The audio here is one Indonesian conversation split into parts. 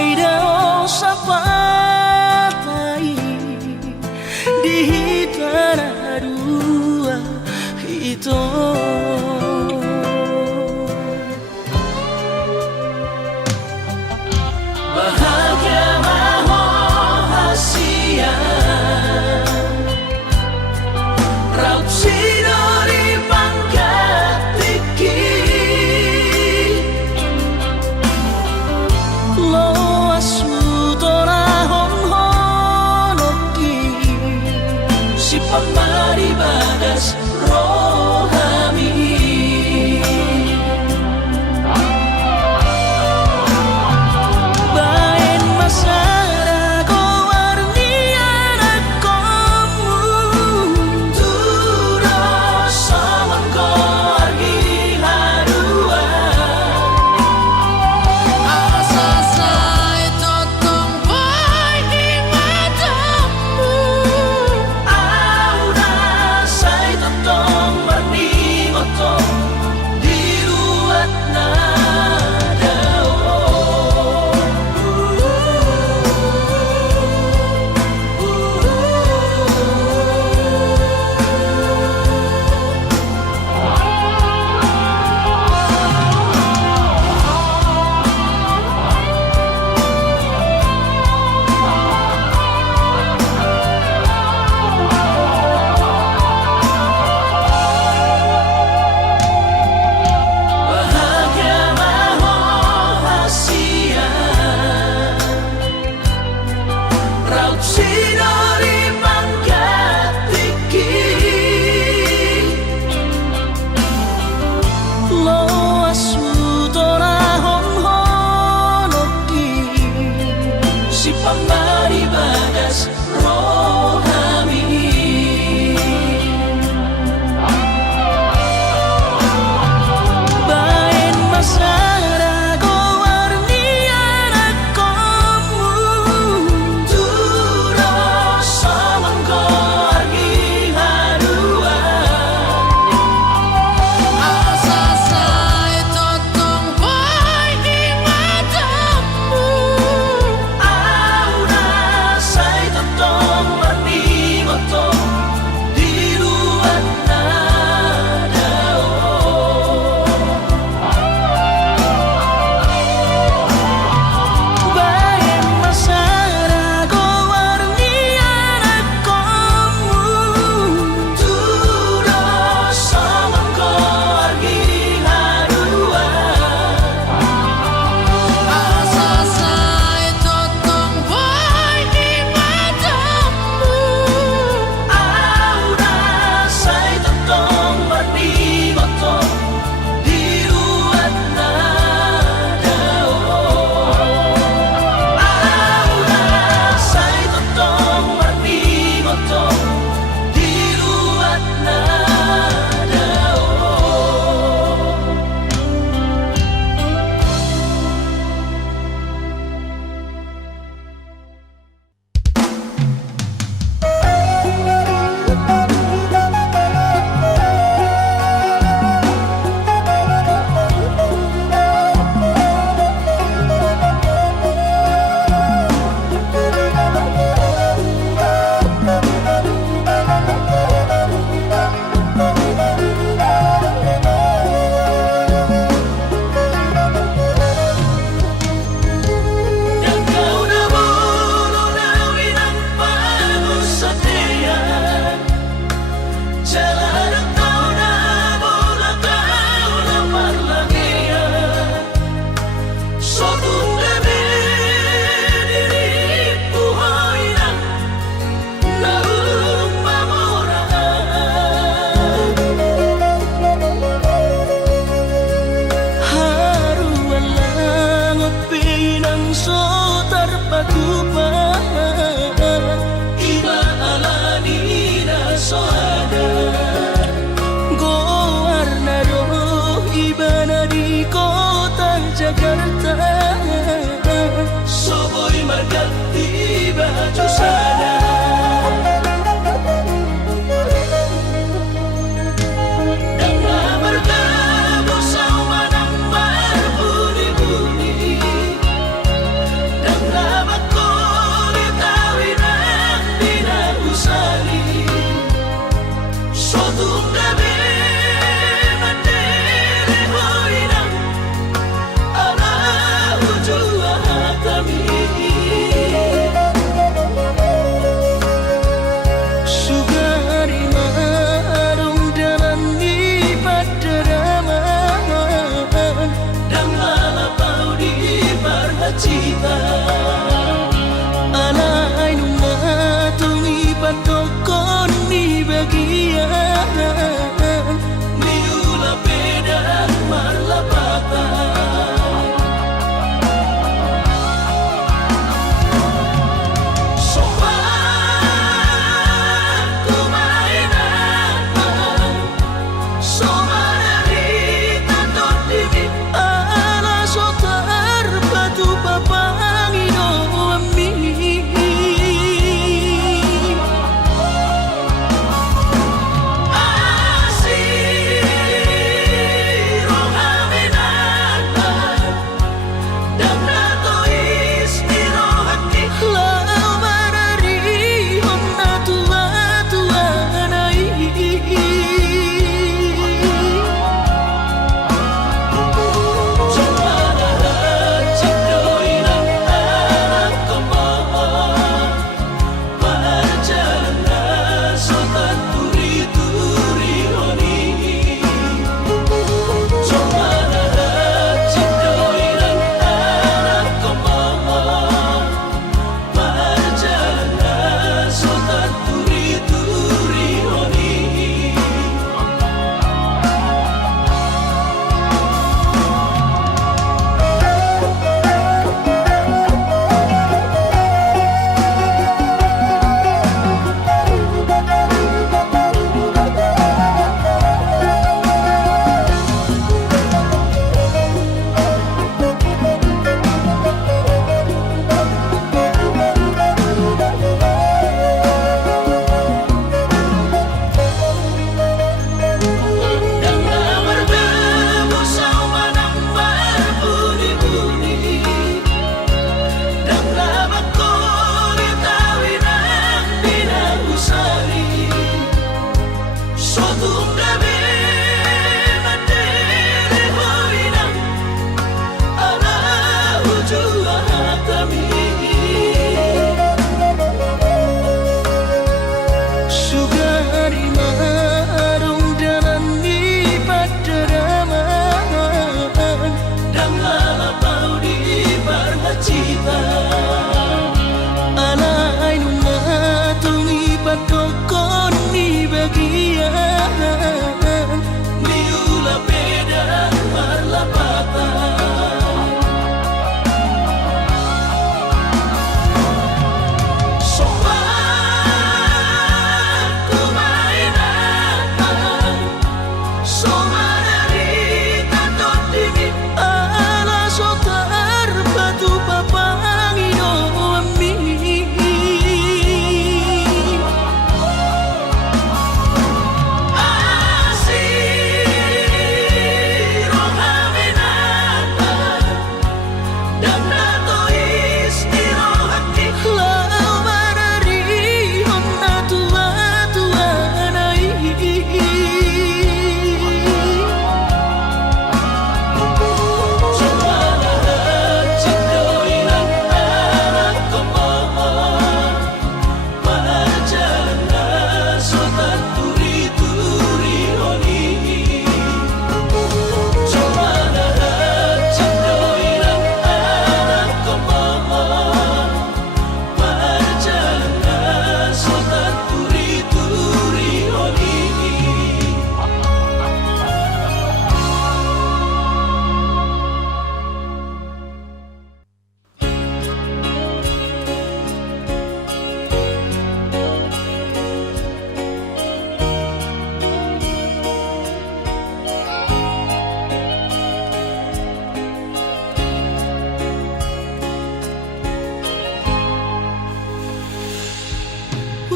Aidao sa patay di tanah dua itu. Bahagia rahasia raut sinori pangkat tinggi lo asu torahon honoki si pamari bagas rohami bain masara ko warnian akomu turo sawan ko argi harua Asa sai totong boy di matamu. aura say totong marningotong diluat na bahagia rahasia raut sinori pangkat tinggi lo asu torahon honoki si pamari bagas rohami bain masara ko warnian akomu turo sawan ko argi harua Asa sai totong boy di matamu. aura say totong marningotong diluat na bain masara ko warnian akomu turo sawan ko argi harua Asa sai totong boy di matamu. aura say totong marningotong diluat na aura say totong marningotong diluat na dan kau na bulo nawin ang pagusatian jalan ang kau na mula kau na parlagian sotong gabi diri buhay ng naung mamoraan haruan langot pinang sotar pagupaan iba alani na soada goar na do iba na di kota Jakarta soboy magati baju sana dan bertemu sama nang berbunyi-bunyi dan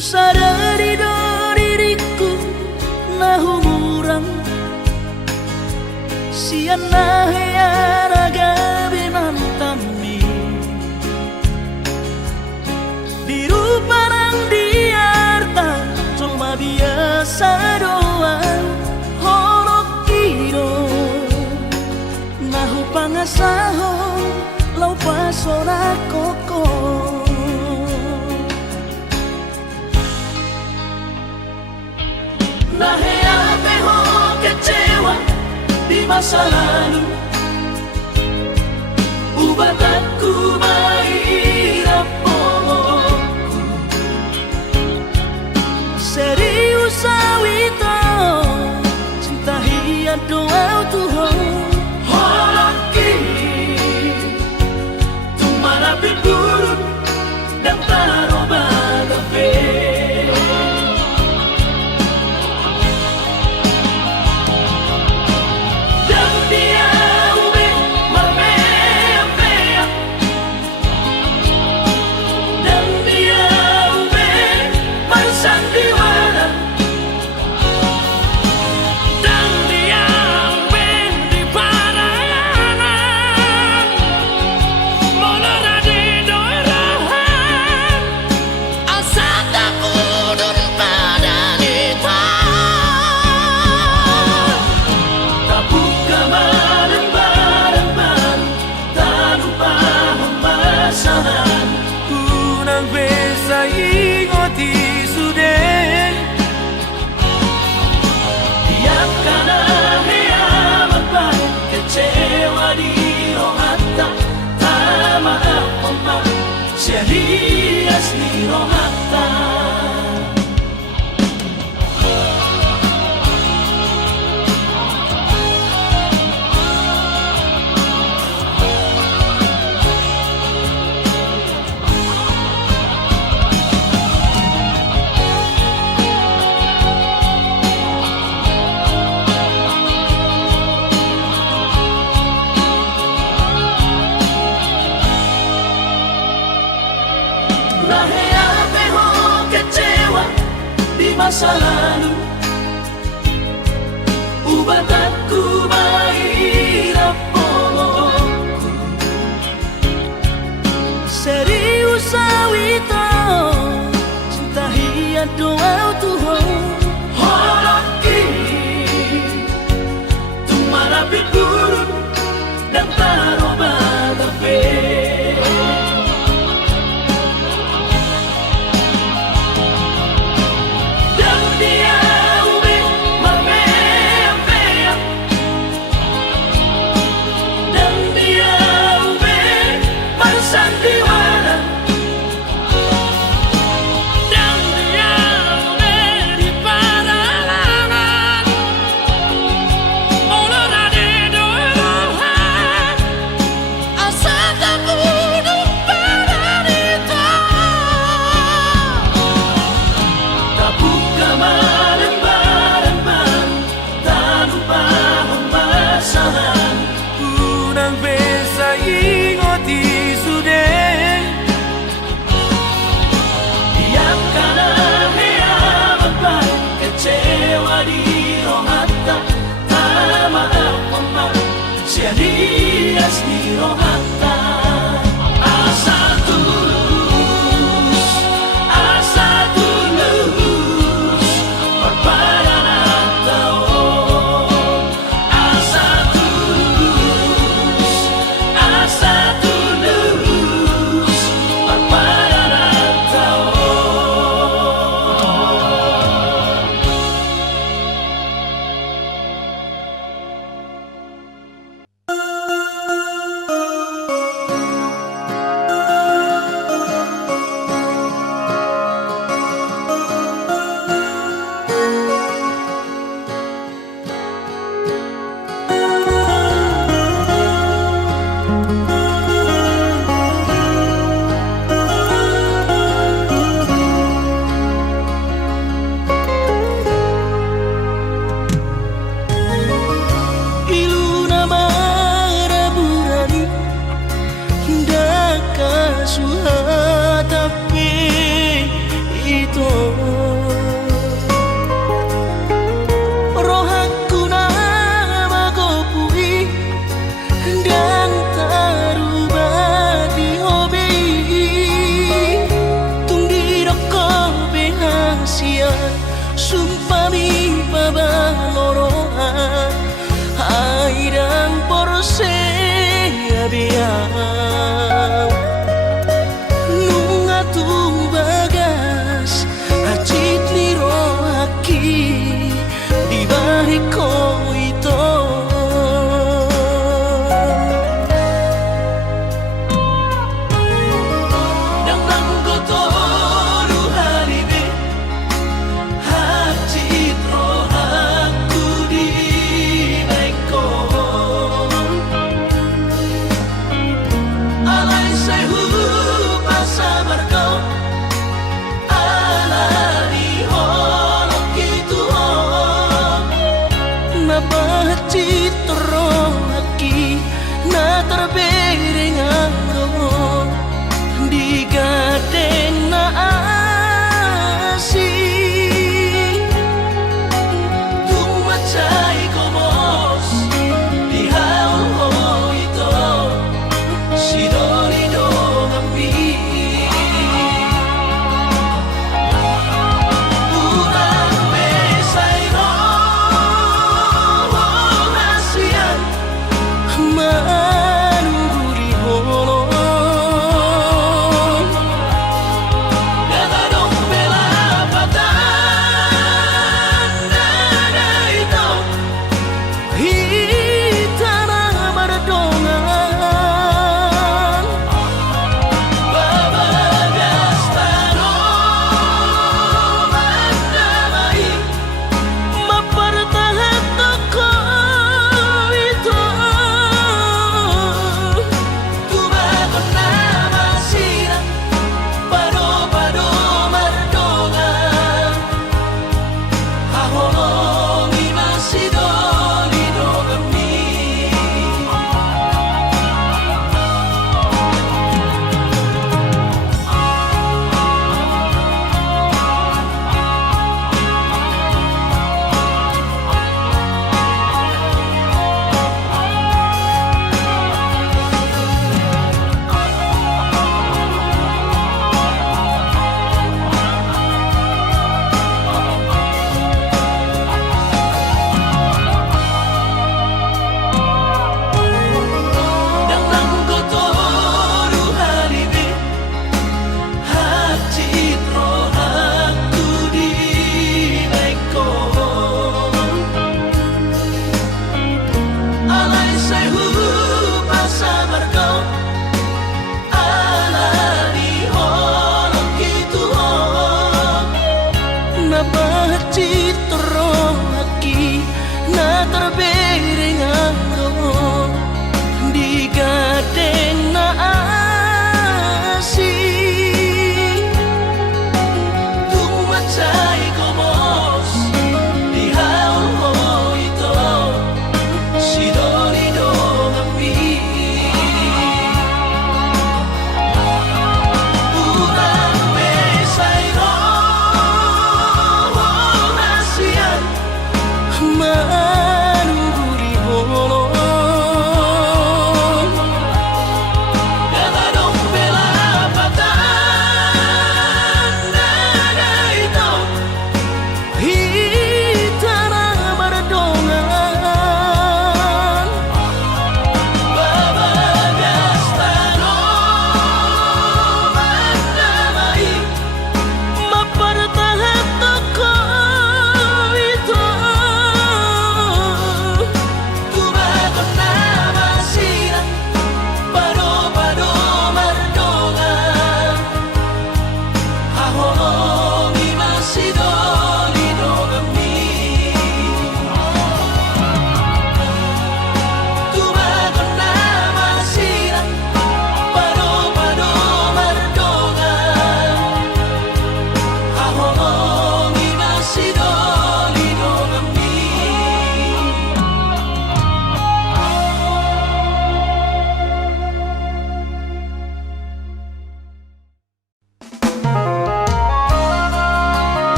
sadari do diriku nahu murang sian naheyaraga binantami biru parang diarta cuma biasa doang horok kiro nahu pangasaho lau pasora koko Nahea ho kecewa di masa lalu Ubatanku mahirap momokku Serius awito cinta hiat doa Tuhan Holaki Tumara buruk dan taroba gabe Serias ni rohata masa lalu Ubatanku mahirap momokku Serius awito cinta hiat doa Tuhan Holaki Tumara buruk dan taroba gabe Sandiwara dan dia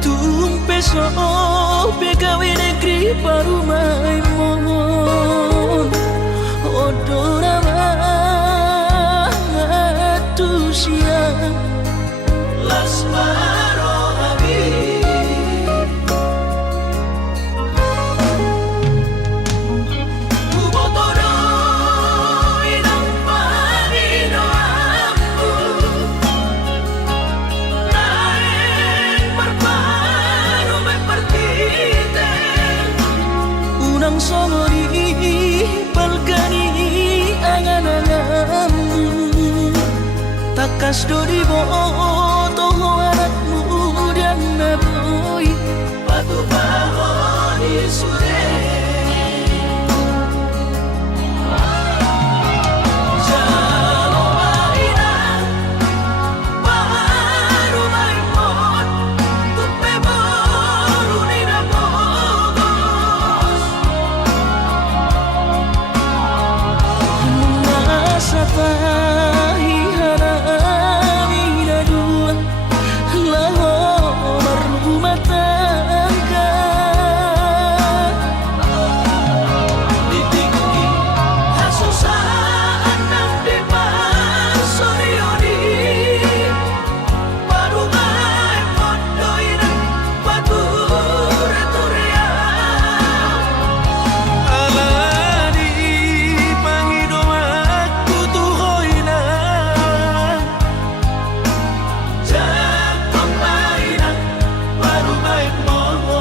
tumpe so begawe negeri parumai mon odora matusia las marohabi ubotoro inang panino ambu naeng parparu me partite unang songori balgani angan-anganmu takas dori boto anakmu dan naboy patu bahoni sure jalo maina baru maimon tupe baru nina bogos masa tahi harami dua laho berumah tangga ditinggi hasusaan nang di pasorioni baru ngai mondoina bature turea alani pangido aku tuhoina jatuh mainan baru main moho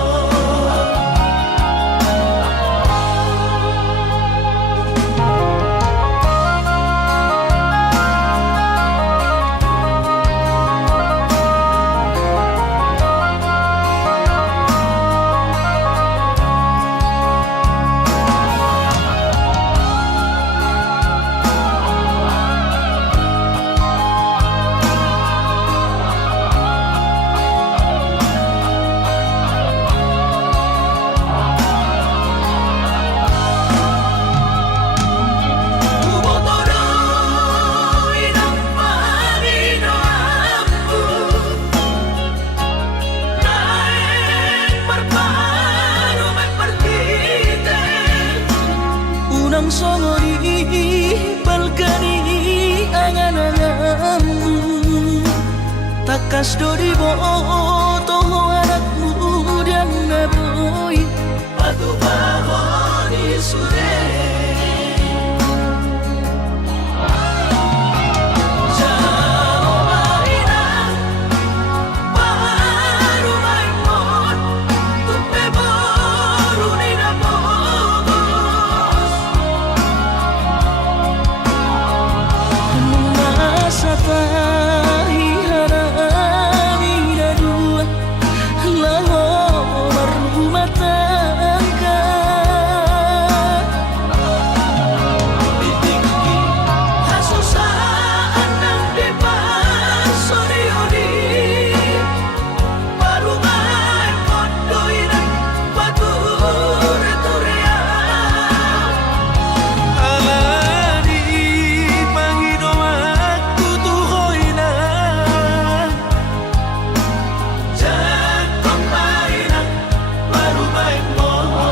ubotoro inang panino ambu naeng parparu me partite unang songori balgani angan-anganmu takas dori boto anakmu dan naboy patu bahoni sure jalo maina baru maimon tupe baru nina bogos masa tahi harami dua laho berumah tangga ditinggi hasusaan nang di pasorioni baru ngai mondoina bature turea alani pangido aku tuhoina jatuh mainan baru main moho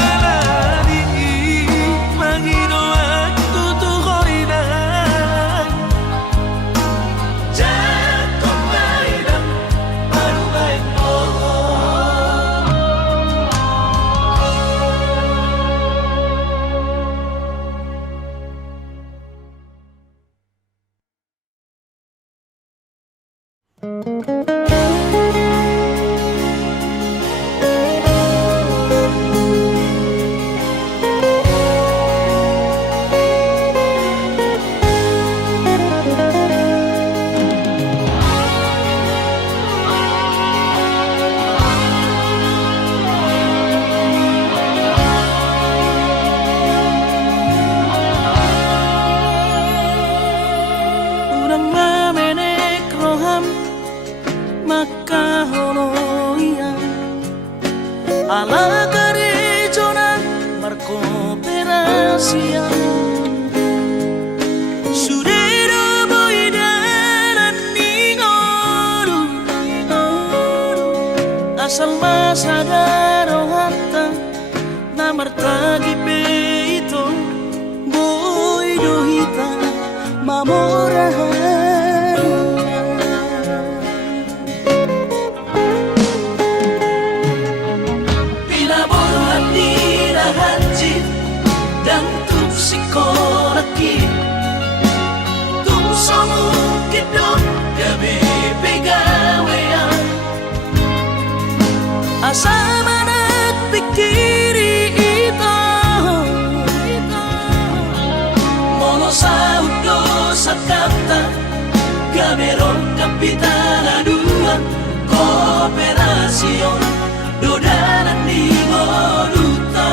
alani pangido aku tuhoina jatuh mainan baru main moho urang mamenek roham maka holoia ala garejona markooperasian sudero boide salma sadaro hatta na martagi peito boy dohita mamorahan pinaborhan ni rahanjit dan tupsikolaki tumsomu kidot gabi pegawean asa manat pikiri ito mono sa udo sa kanta gamerong kapitana duan kooperasyon dodanan ni Moduta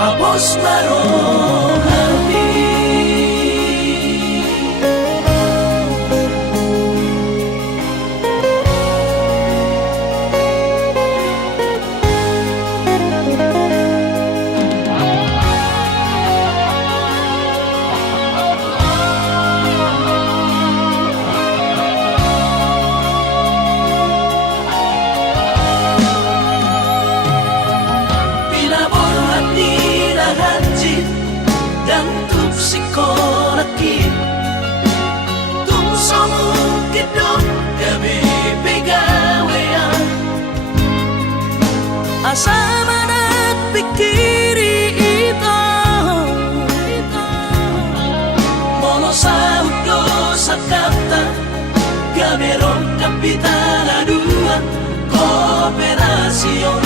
Papos marong hati dan tupsikolaki tumsomu kidot gabi pegawean asa manat pikiri ito mono sa udo sa kanta gamerong kapitana duan kooperasyon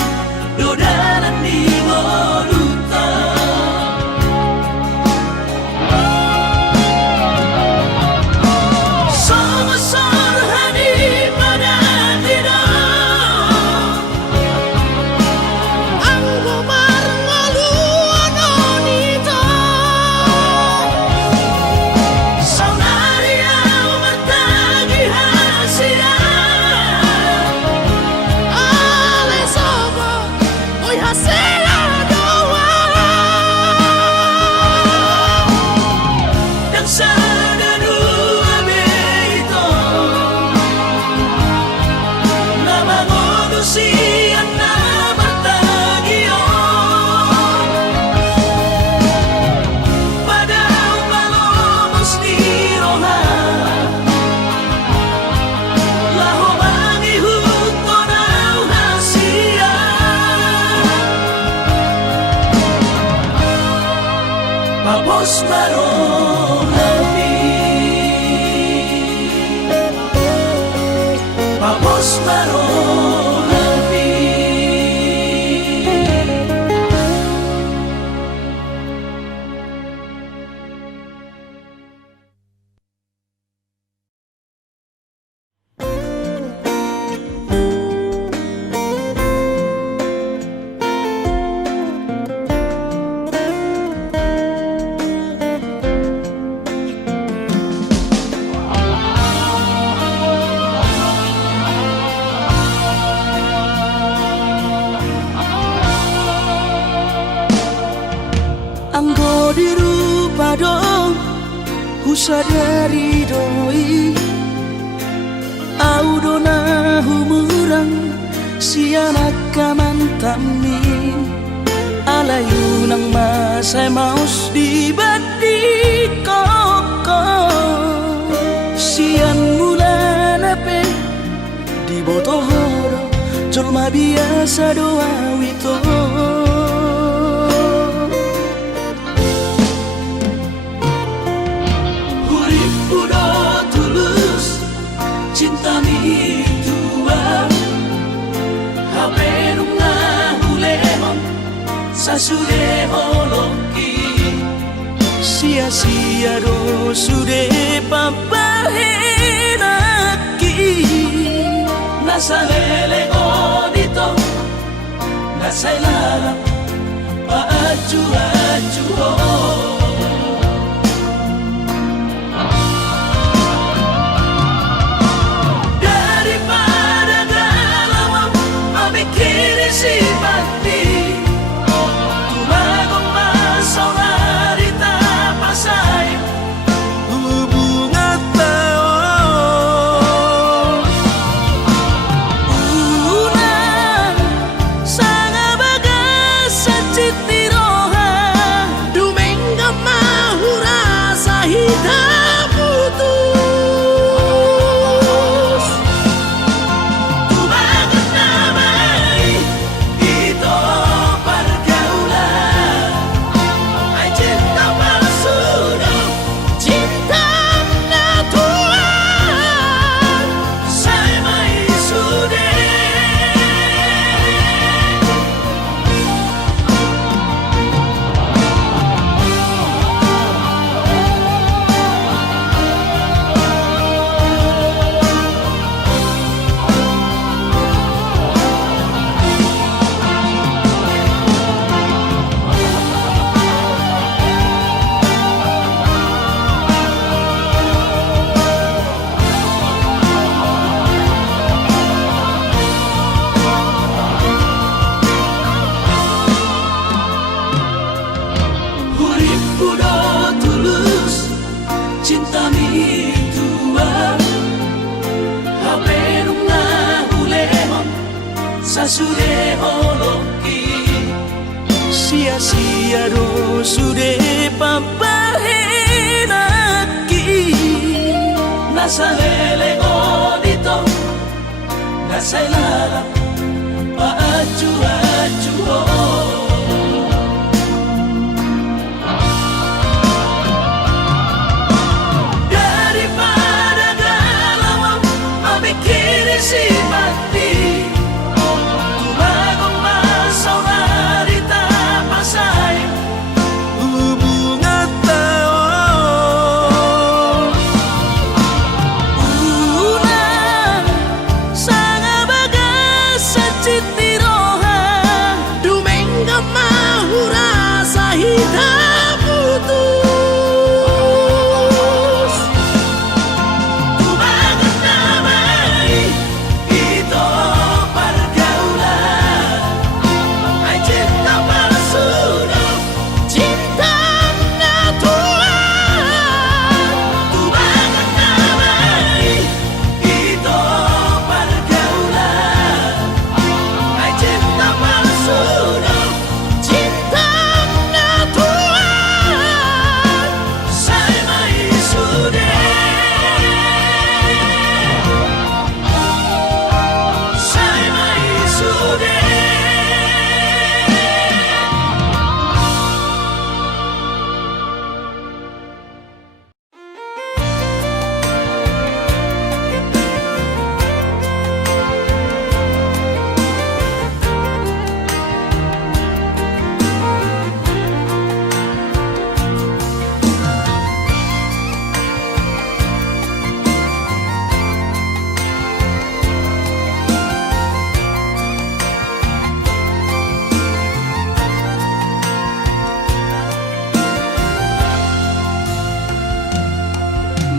dodanan ni Moduta Papos marong hati Papos marong hati Anggo dirupa dong husadari doi audona humurang sianak kamantami alayu nang masay maus di badi koko sian mula nape di botohoro biasa doa wito. Urip udah tulus, cinta mi tua. Hape nunga hulehon, sasude holoki. Sia-sia do sude papahenaki. Nasa lele odito, nasa ilalap paaju-aju daripada galau memikiri si mati. Tumagong masauri tapasay hubungan tao. Ulan sanga bagas sa cittiroha, Dumenga mahura sa hidup putus. tumagat na may ito pergaulan. Ay cinta palsu Cinta na tuan, saya may sude. Urip udah tulus, cinta mi tua. Hape nunga hulehon, sasude holoki. Sia-sia do sude papahenaki. Nasa lele odito, nasa ilalap paaju-aju daripada galau memikiri si mati. Tumagong masauri tapasay hubungan tao. Ulan sanga bagas sa cittiroha, Dumenga mahura sa hidup putus. tumagat na may ito pergaulan. Ay cinta palsu Cinta na tuan, tumagat na may ito pergaulan. Ay cinta palsu cinta na tuan, saya may sude. Saya may sude.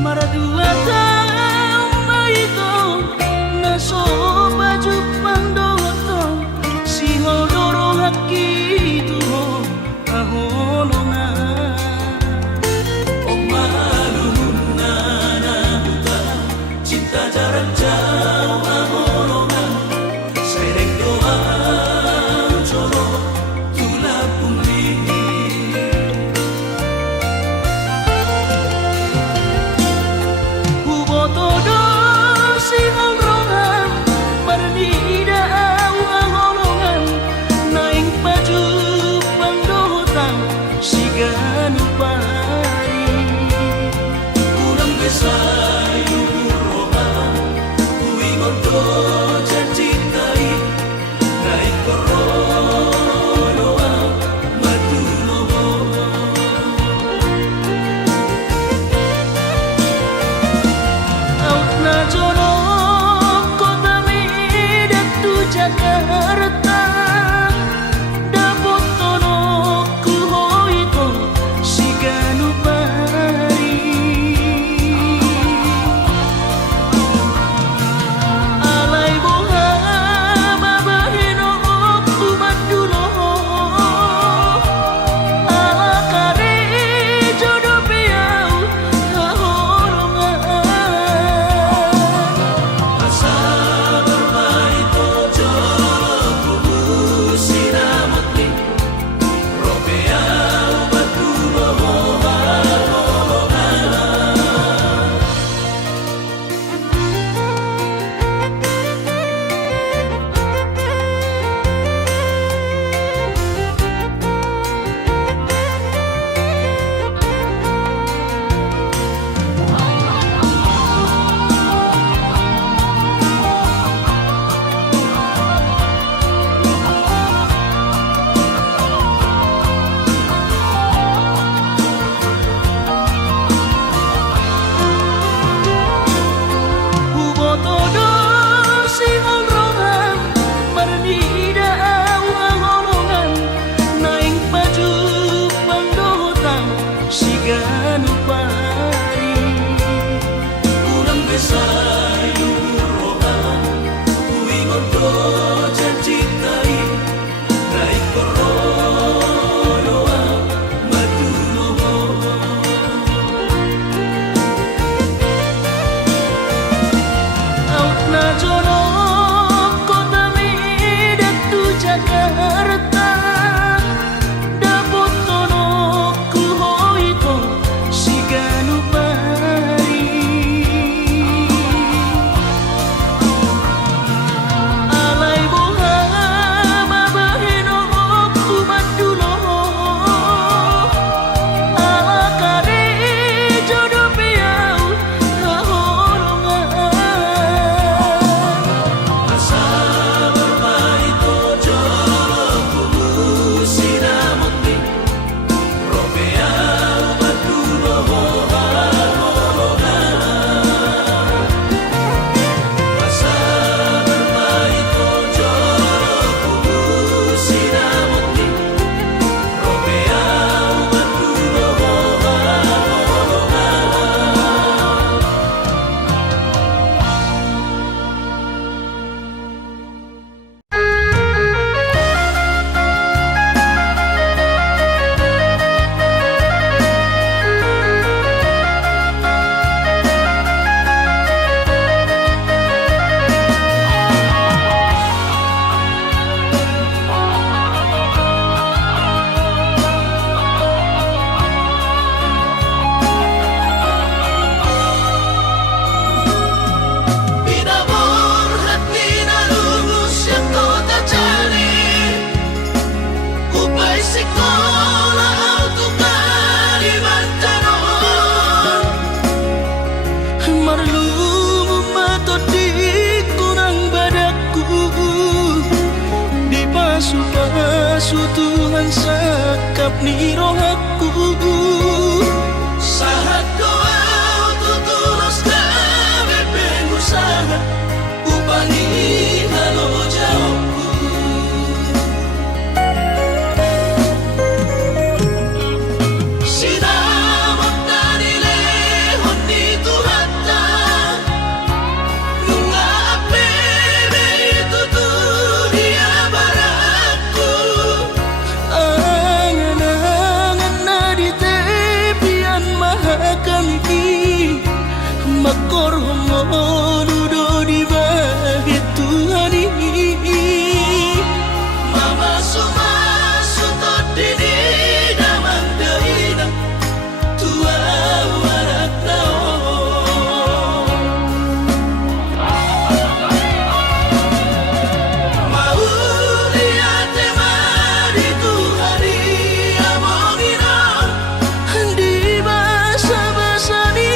Maradua tao maito naso baju pandoto si hodoro hakitu ho ahonona. Oh maluna na buta cinta jarak jauh ahonona. Sereng doa coro tulap pungli. Hubo todo si honrongan, marnida au besayu roha kui mondo janjitai naik koronoa matuloho out na jono kota midatu Jakarta dapotono kuhoiko siganu pari alai boha mabahino kumandulo ala kare jodoh piau hahorongan asa bermain tojo kubu sinamotni robeau batuloho Ubotodo si olrongan marnida awangolongan naing baju pandotan si ganu pari urang besayu roha kui mondo janjitai naik koronoa matuloho out na jono kota midatu Jakarta dapotono kuhoiko siganu pari alai boha mabahino kumandulo ala kare jodoh piau hahorongan asa bermain tojo kubu sinamotni robeau batuloho asa bermain tojo kubu sinamotni robeau batuloho Binabur hati na lulus yang kau tak cari upay sekolah auto Kalimantan marlumu matot di kurang badaku di pasu-pasu Tuhan sakap ni rohaku sahat doa tutulus kami pengusaha upani halo jawabku sinamot dari lehon di tuhata nunga apebe itu dunia baratku angan-angan na di tepian mahakami makor homodudo di bahit Tuhan ini mama sumasu tot dini damang dahinang tua warak tao mau lihat temari Tuhari amongina di basa-basa ni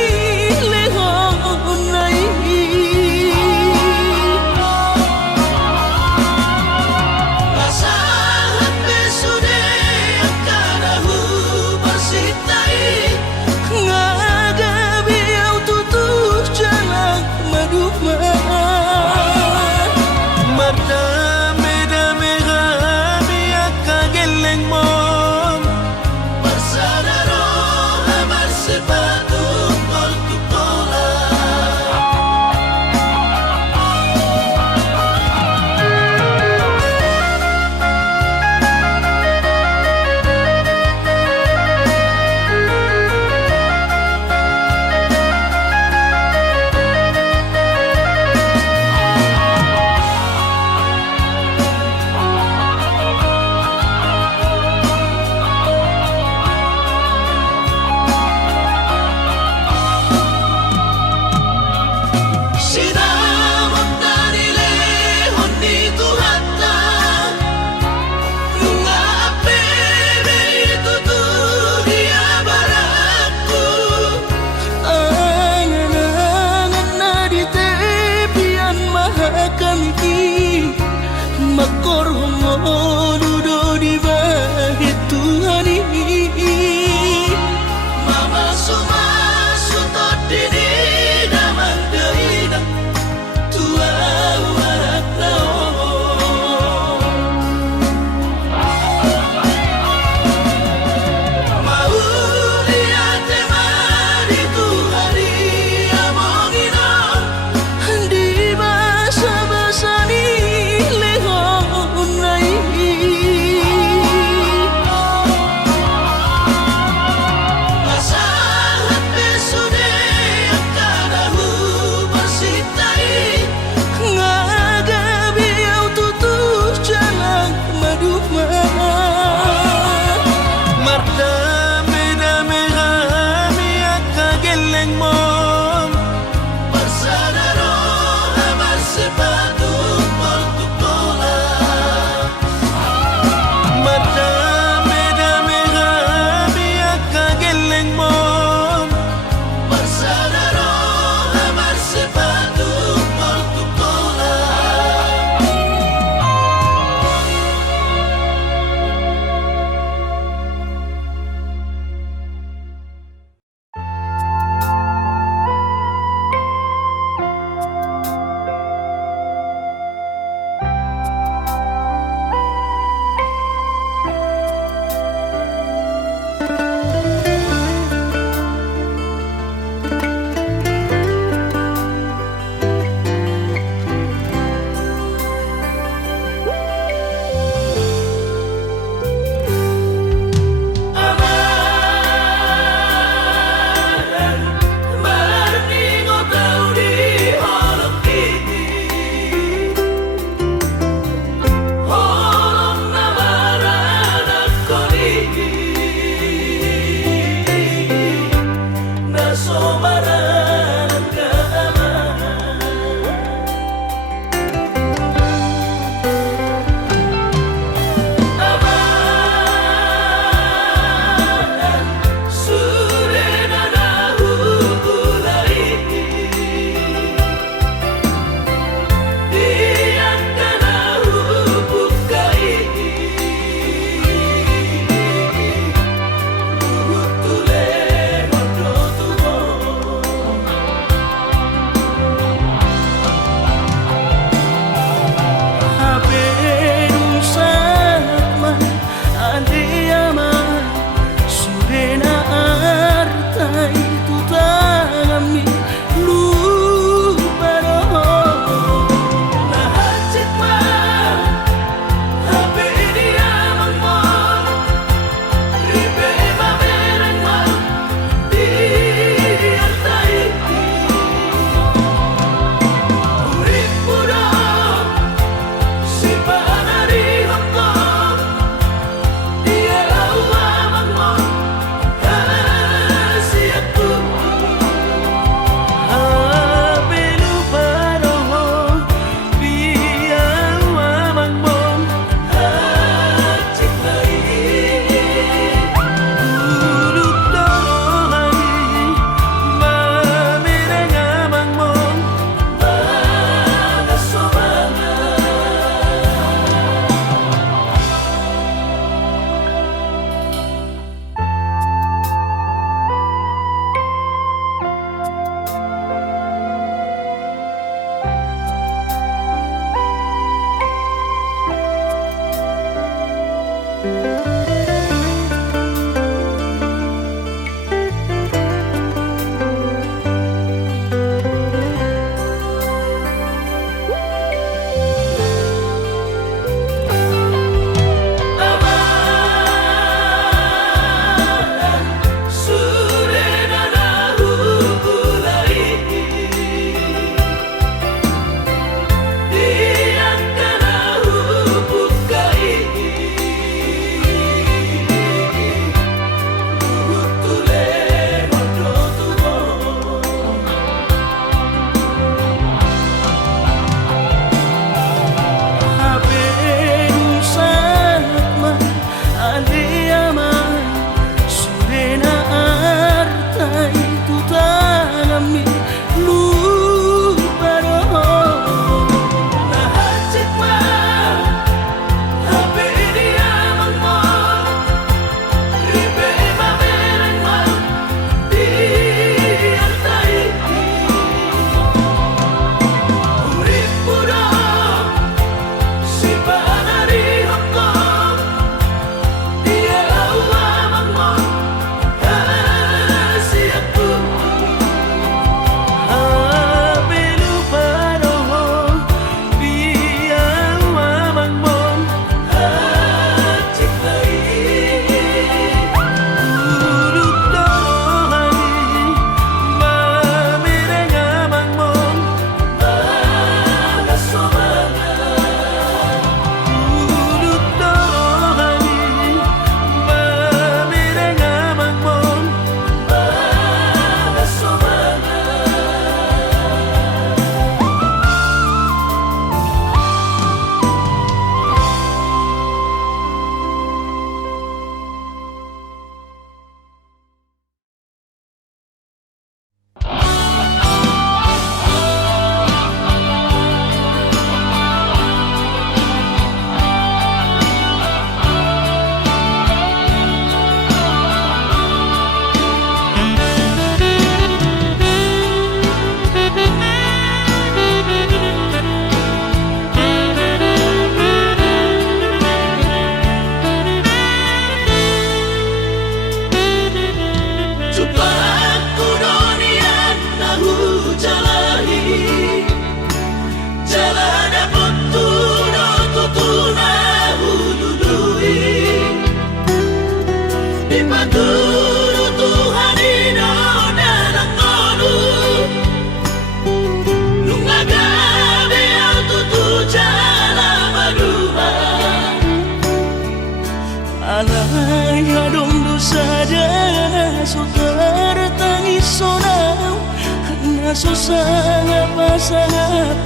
pasangat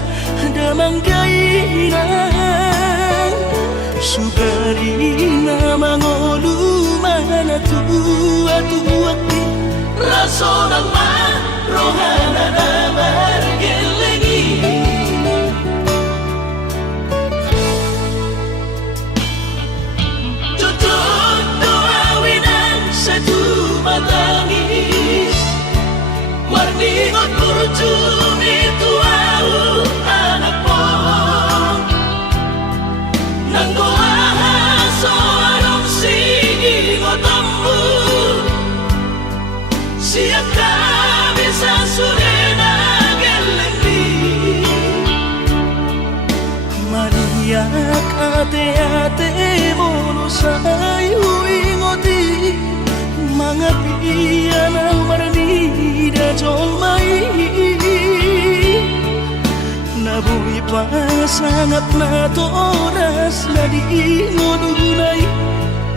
damang kainan sugarina mangolu mana tua-tuakti raso ng marohana na margelengi Tutup doawinan sa tumatangis Marningot kurjumi tuau anak mo Nang kuahaso anong sige ngotambu Siap kami sa surena gelengli Mariak ate-ate mono sayu ingoti mga piyan ang maranida jomai Nabuhi pa sangat na toras na di ngodunay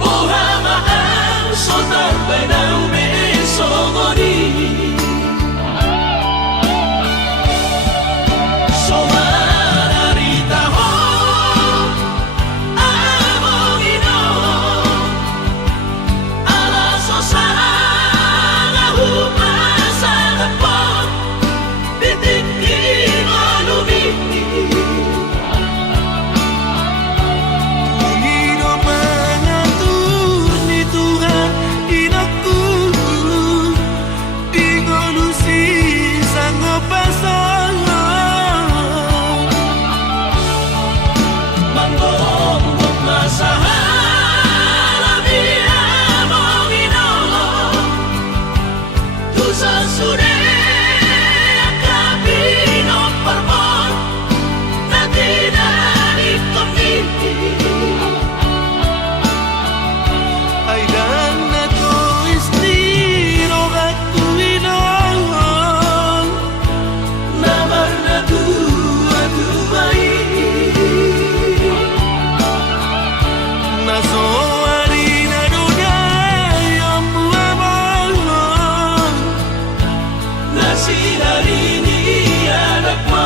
Buhama ang sotar benang besongoni Somararita ho among ino Alaso sa ngahupasan po Titik-tik lumiti Pangino mangatur ni Tuhan inaku di kolusi sang pasangan Manggong masahan Abi among ino Tusan sure Akabino parmon Na tinanip kami ay dan na to estiro at tuwinangan Namar na tua-tuay naso harina dunay ang buwabangan Na sinarini anak mo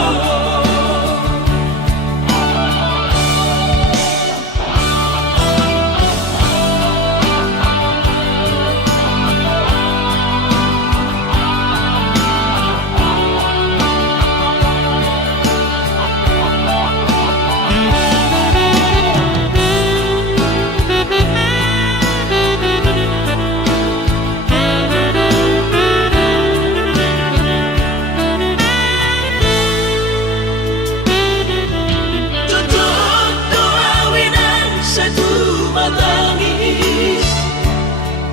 Tutup doawinan sa tumatangis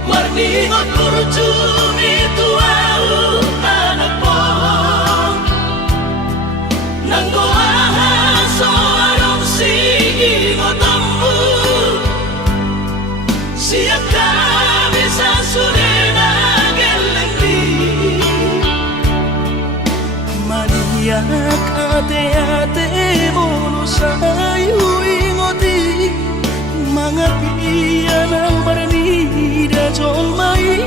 Marningot kurjumi tuau anak mo Nang kuahaso anong sige ngotambu Siap kami sa surena gelengli Maniak ate-ate mono sayu ingoti mga piyan ang maranida jomai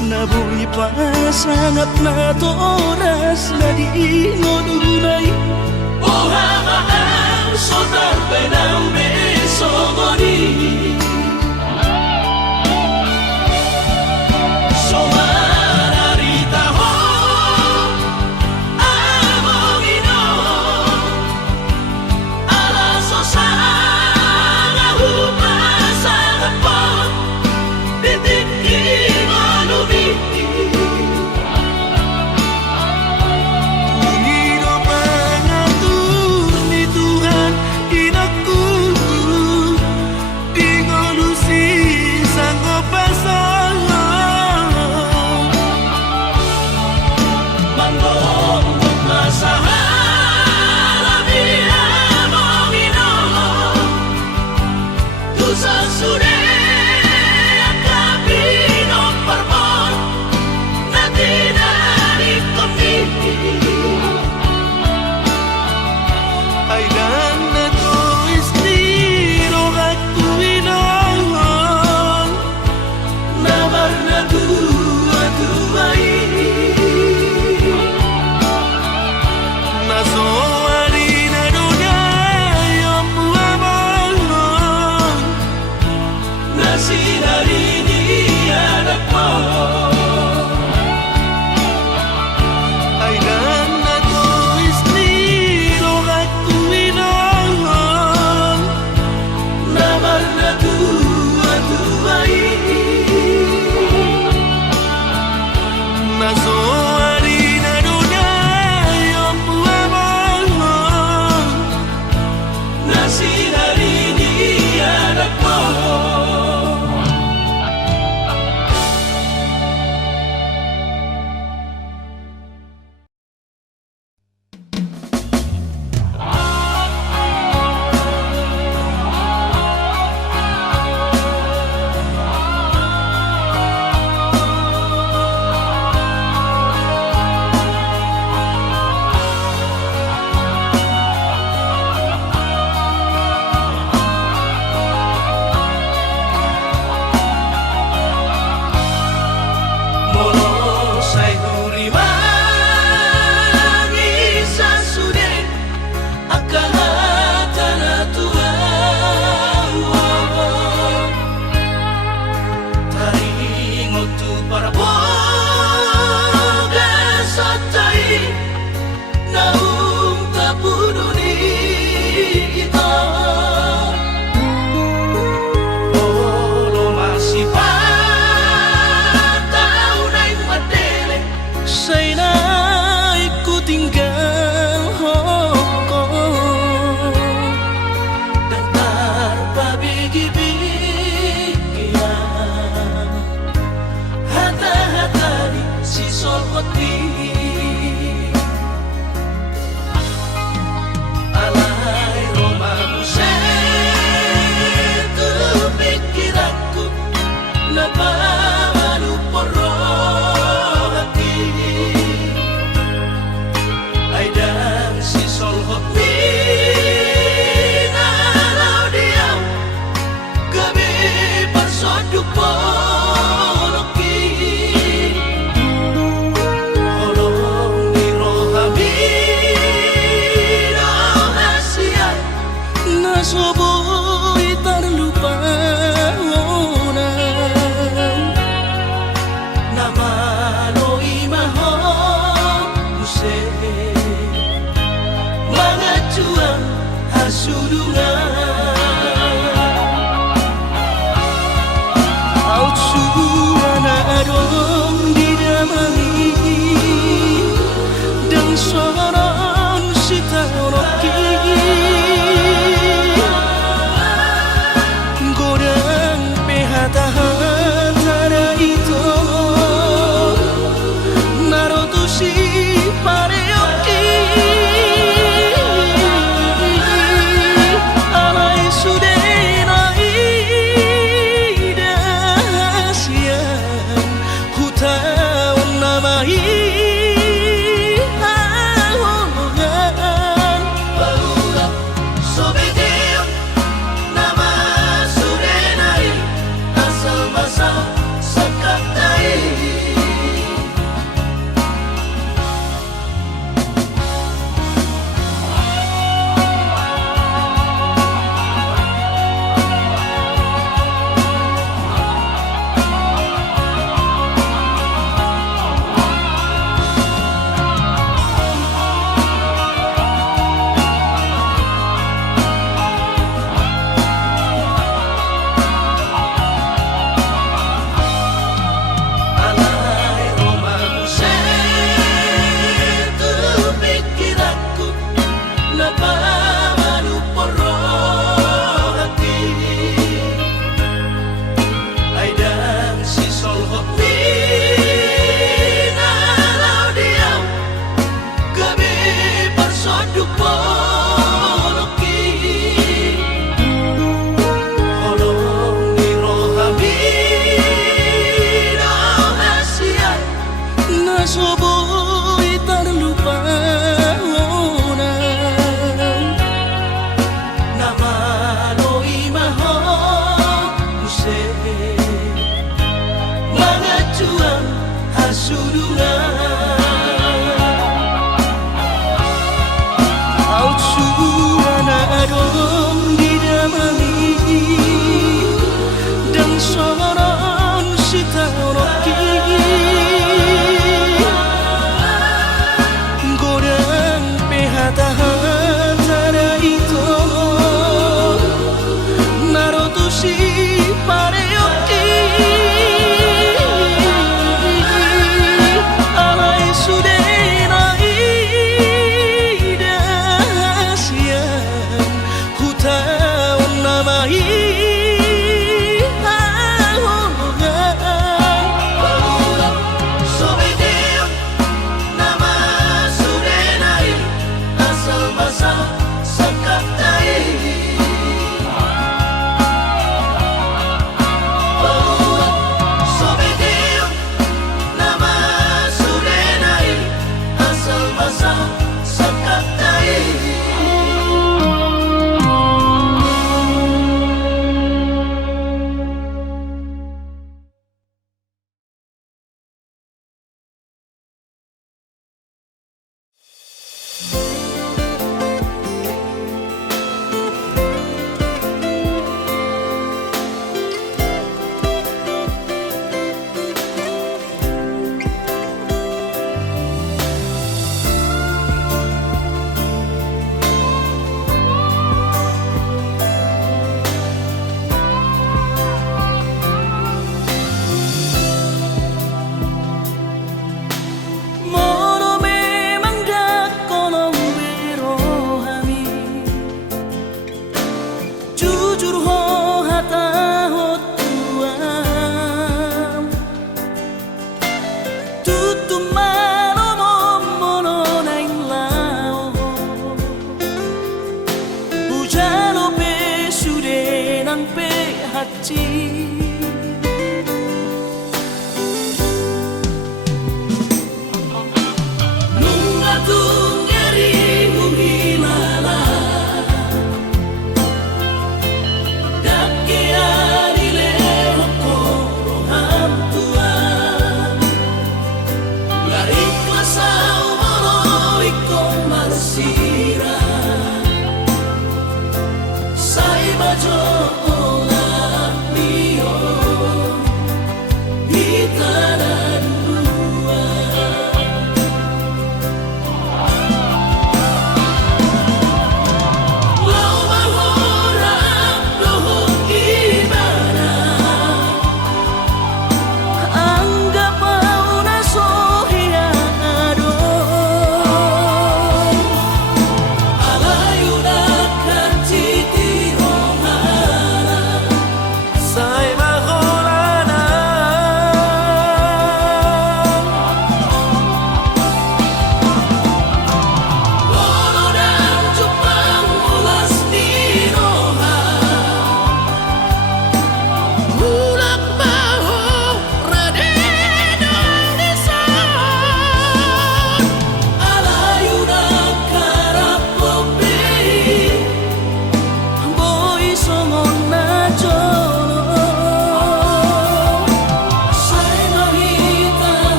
Nabuhi pa sangat na toras na di ngodunay Buhama ang sotar benang besongoni